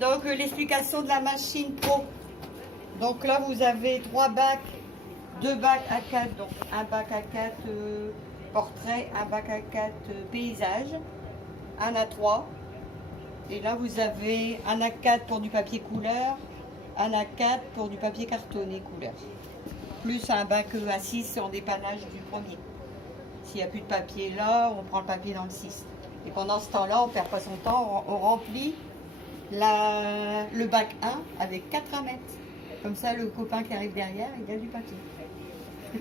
Donc l'explication de la machine pro. Donc là vous avez 3 bacs, 2 bacs à 4, donc un bac à 4 portrait, un bac à 4 paysage, un à 3. Et là vous avez un à 4 pour du papier couleur, un à 4 pour du papier cartonné couleur. Plus un bac à 6 en dépannage du premier. S'il n'y a plus de papier là, on prend le papier dans le 6. Et pendant ce temps-là, on ne perd pas son temps, on remplit le bac 1 avec 4 à mettre. Comme ça, le copain qui arrive derrière, il a du papier.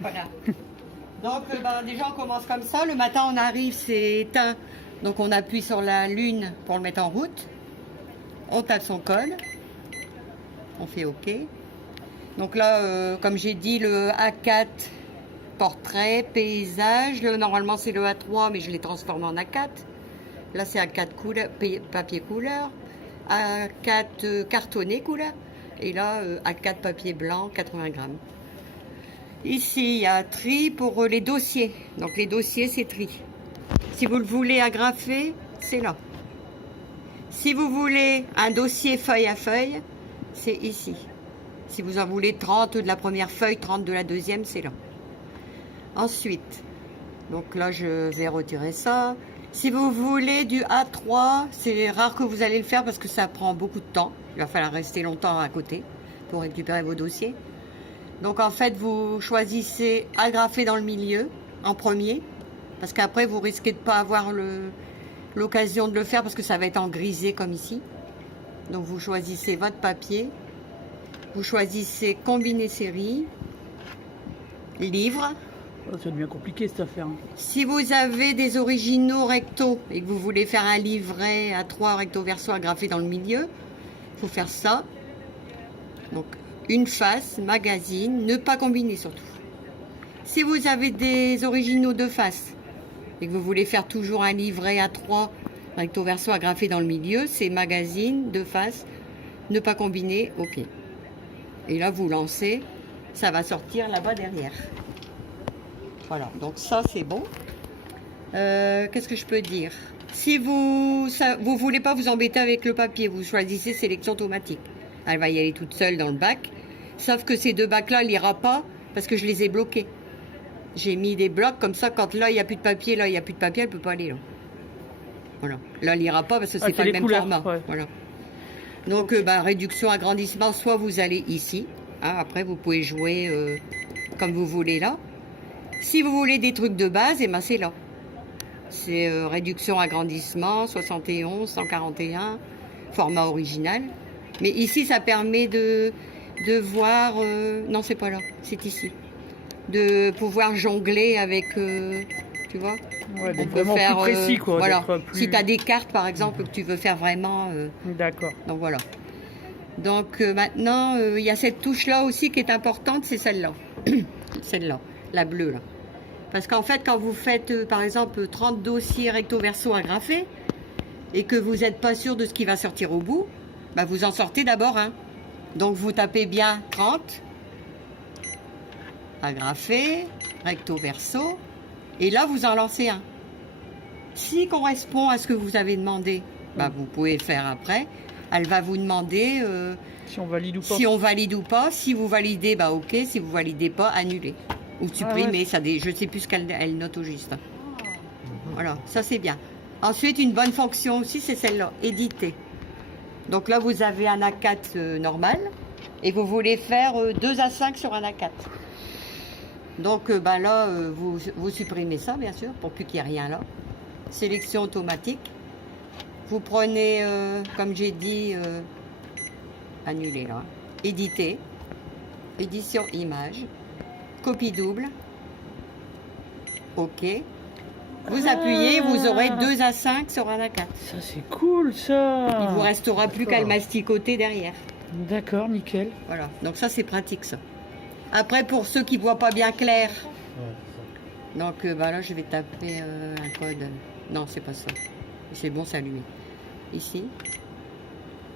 Voilà. Donc, déjà, on commence comme ça. Le matin, on arrive, c'est éteint. Donc, on appuie sur la lune pour le mettre en route. On tape son col. On fait OK. Donc là, comme j'ai dit, le A4, portrait, paysage. Normalement, c'est le A3, mais je l'ai transformé en A4. Là, c'est A4 couleur, papier couleur. A4 cartonné couleur. Et là, A4 papier blanc, 80 grammes. Ici, il y a tri pour les dossiers. Donc, les dossiers, c'est tri. Si vous le voulez agrafer, c'est là. Si vous voulez un dossier feuille à feuille, c'est ici. Si vous en voulez 30 de la première feuille, 30 de la deuxième, c'est là. Ensuite, donc là, je vais retirer ça. Si vous voulez du A3, c'est rare que vous allez le faire parce que ça prend beaucoup de temps. Il va falloir rester longtemps à côté pour récupérer vos dossiers. Donc en fait, vous choisissez agrafer dans le milieu en premier. Parce qu'après, vous risquez de ne pas avoir l'occasion de le faire parce que ça va être en grisé comme ici. Donc vous choisissez votre papier. Vous choisissez combiner série, livre. Oh, ça devient compliqué cette affaire. Si vous avez des originaux recto et que vous voulez faire un livret à 3 recto verso agrafé dans le milieu, il faut faire ça. Donc une face, magazine, ne pas combiner surtout. Si vous avez des originaux de face et que vous voulez faire toujours un livret à 3 recto verso agrafé dans le milieu, c'est magazine, de face, ne pas combiner, OK. Et là vous lancez, ça va sortir là-bas derrière. Voilà, donc ça c'est bon. Qu'est-ce que je peux dire? Si vous voulez pas vous embêter avec le papier, vous choisissez sélection automatique. Elle va y aller toute seule dans le bac. Sauf que ces deux bacs-là, elle n'ira pas parce que je les ai bloqués. J'ai mis des blocs comme ça, quand là il n'y a plus de papier, là il n'y a plus de papier, elle ne peut pas aller là. Voilà. Là elle n'ira pas parce que c'est pas le même format. Ouais. Voilà. Donc réduction, agrandissement, soit vous allez ici. Hein, après vous pouvez jouer comme vous voulez là. Si vous voulez des trucs de base, et ben c'est là. C'est réduction, agrandissement, 71, 141, format original. Mais ici, ça permet de voir... non, c'est pas là, c'est ici. De pouvoir jongler avec... tu vois? Ouais, d'être vraiment faire, plus précis, quoi. Voilà. Plus... Si tu as des cartes, par exemple, que tu veux faire vraiment... D'accord. Donc voilà. Donc maintenant, il y a cette touche-là aussi qui est importante, c'est celle-là. Celle-là, la bleue, là. Parce qu'en fait, quand vous faites, par exemple, 30 dossiers recto-verso agrafés et que vous n'êtes pas sûr de ce qui va sortir au bout, bah vous en sortez d'abord un. Donc, vous tapez bien 30, agrafé, recto-verso, et là, vous en lancez un. S'il correspond à ce que vous avez demandé, bah, vous pouvez le faire après. Elle va vous demander si on valide ou pas. Si on valide ou pas. Si vous validez, bah OK. Si vous validez pas, annulez. Ou supprimer, ça je ne sais plus ce qu'elle note au juste. Voilà, ça c'est bien. Ensuite, une bonne fonction aussi, c'est celle-là, éditer. Donc là, vous avez un A4 normal et vous voulez faire 2 A5 sur un A4. Donc là, vous supprimez ça, bien sûr, pour plus qu'il n'y ait rien là. Sélection automatique. Vous prenez, comme j'ai dit, annuler là, éditer, édition image. Copie double. OK. Vous appuyez, vous aurez 2 A5 sur un A4. Ça, c'est cool, ça. Il vous restera plus qu'à le masticoter derrière. D'accord, nickel. Voilà. Donc ça, c'est pratique, ça. Après, pour ceux qui ne voient pas bien clair. Donc là, je vais taper un code. Non, c'est pas ça. C'est bon, c'est allumé. Ici.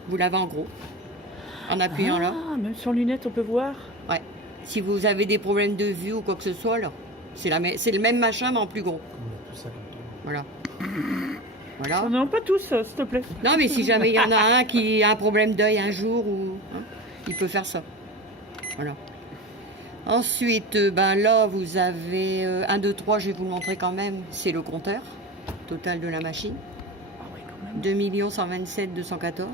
Vous l'avez en gros. En appuyant là. Même sans lunettes, on peut voir. Ouais. Si vous avez des problèmes de vue ou quoi que ce soit, là, c'est le même machin, mais en plus gros. Voilà. Voilà. Non, pas tous, s'il te plaît. Non, mais si jamais il y en a un qui a un problème d'œil un jour, il peut faire ça. Voilà. Ensuite, ben là, vous avez 1, 2, 3, je vais vous le montrer quand même. C'est le compteur total de la machine. 2 127 214.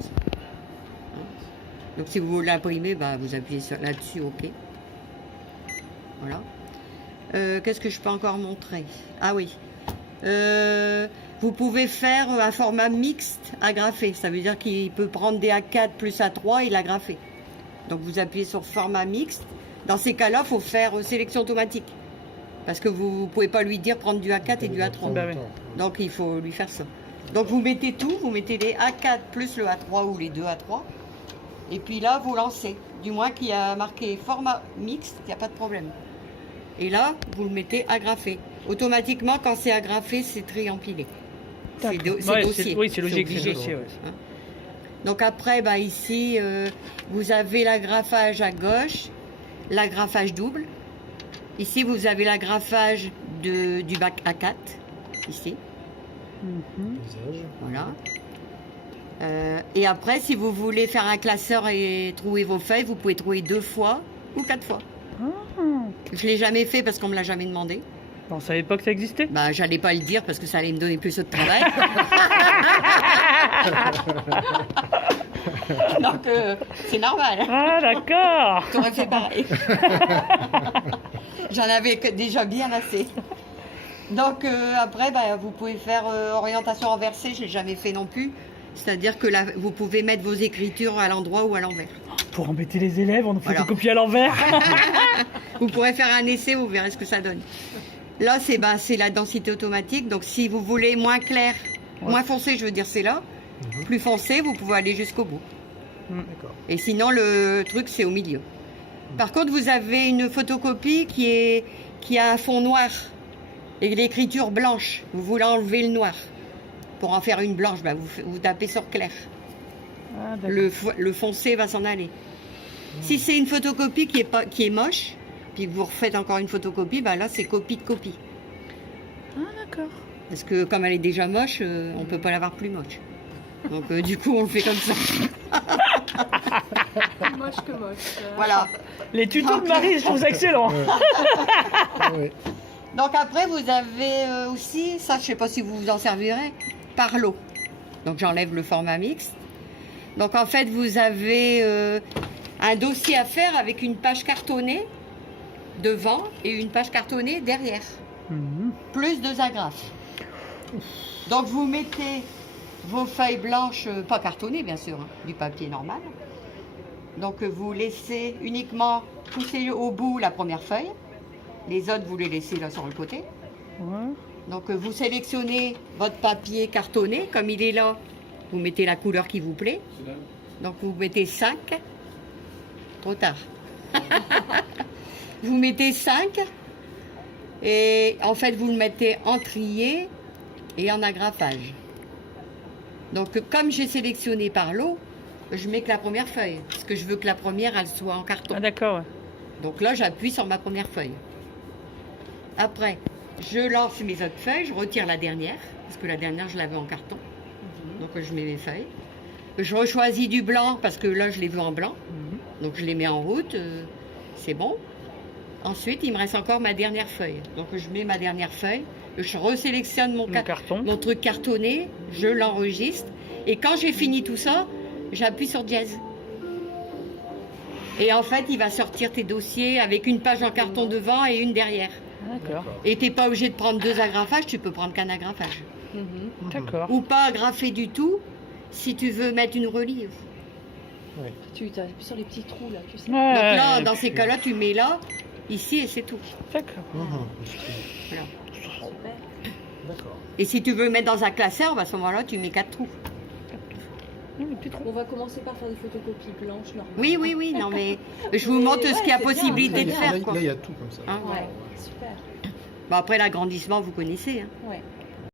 Donc si vous voulez l'imprimer, ben, vous appuyez là-dessus, OK. Voilà. Qu'est-ce que je peux encore montrer? Ah oui. Vous pouvez faire un format mixte agrafé. Ça veut dire qu'il peut prendre des A4 plus A3 et l'agrafer. Donc vous appuyez sur format mixte. Dans ces cas-là, il faut faire sélection automatique. Parce que vous ne pouvez pas lui dire prendre du A4 et du A3. Bah oui. Donc il faut lui faire ça. Donc vous mettez tout, vous mettez les A4 plus le A3 ou les deux A3. Et puis là, vous lancez. Du moins qu'il y a marqué format mixte, il n'y a pas de problème. Et là, vous le mettez agrafé. Automatiquement, quand c'est agrafé, c'est triempilé. C'est Ouais, dossier. oui, c'est logique, c'est obligé. dossier, ouais. Hein. Donc après, bah, ici, vous avez l'agrafage à gauche, l'agrafage double. Ici, vous avez l'agrafage du bac A4, ici. Voilà. Et après, si vous voulez faire un classeur et trouver vos feuilles, vous pouvez trouver 2 fois ou 4 fois. Je ne l'ai jamais fait parce qu'on ne me l'a jamais demandé. On savait pas que ça existait. Bah, j'allais pas le dire parce que ça allait me donner plus de travail. Donc, c'est normal. Ah, d'accord. T'aurais fait pareil. J'en avais déjà bien assez. Donc, après, bah, vous pouvez faire orientation renversée. Je l'ai jamais fait non plus. C'est-à-dire que là, vous pouvez mettre vos écritures à l'endroit ou à l'envers. Pour embêter les élèves, on Voilà. photocopie à l'envers. Vous pourrez faire un essai, vous verrez ce que ça donne. Là, c'est la densité automatique. Donc, si vous voulez moins clair, moins foncé, je veux dire, c'est là. Plus foncé, vous pouvez aller jusqu'au bout. D'accord. Et sinon, le truc, c'est au milieu. Par contre, vous avez une photocopie qui a un fond noir et l'écriture blanche. Vous voulez enlever le noir. Pour en faire une blanche, bah, vous tapez sur clair. Ah, d'accord. Le foncé va s'en aller. Si c'est une photocopie qui est moche, puis que vous refaites encore une photocopie, bah là, c'est copie de copie. Ah, d'accord. Parce que comme elle est déjà moche, on ne peut pas l'avoir plus moche. Donc du coup, on le fait comme ça. Plus moche que moche. Voilà. Les tutos de Marie, je trouve ça excellent. Ouais. Donc après, vous avez aussi, ça, je ne sais pas si vous vous en servirez, par lot. Donc j'enlève le format mixte. Donc en fait, vous avez un dossier à faire avec une page cartonnée devant et une page cartonnée derrière. Plus 2 agrafes. Donc vous mettez vos feuilles blanches, pas cartonnées bien sûr, hein, du papier normal. Donc vous laissez uniquement pousser au bout la première feuille. Les autres, vous les laissez là sur le côté. Ouais. Donc vous sélectionnez votre papier cartonné, comme il est là, vous mettez la couleur qui vous plaît. Donc vous mettez 5. Trop tard. Vous mettez 5 et en fait vous le mettez en trier et en agrafage. Donc comme j'ai sélectionné par lot, je mets que la première feuille, parce que je veux que la première elle soit en carton. Ah, d'accord. Ouais. Donc là j'appuie sur ma première feuille. Après, je lance mes autres feuilles, je retire la dernière, parce que la dernière, je l'avais en carton. Donc, je mets mes feuilles. Je rechoisis du blanc, parce que là, je les veux en blanc. Donc, je les mets en route, c'est bon. Ensuite, il me reste encore ma dernière feuille. Donc, je mets ma dernière feuille, je resélectionne mon truc cartonné, je l'enregistre. Et quand j'ai fini tout ça, j'appuie sur dièse. Et en fait, il va sortir tes dossiers avec une page en carton devant et une derrière. D'accord. Et tu n'es pas obligé de prendre 2 agrafages, tu peux prendre qu'un agrafage. D'accord. Ou pas agrafer du tout, si tu veux mettre une relive. Tu appuies sur les petits trous là, tu sais. Donc là, dans ces cas-là, tu mets là, ici et c'est tout. D'accord. Voilà. Super. D'accord. Et si tu veux mettre dans un classeur, à ce moment-là, tu mets 4 trous. Les petits trous. On va commencer par faire des photocopies blanches normales. Oui, non mais je vous montre ce qu'il y a c'est possibilité bien, de faire. Là, Quoi. il y a tout comme ça. Hein, Ouais, super. Bon, après l'agrandissement, vous connaissez. Hein. Ouais.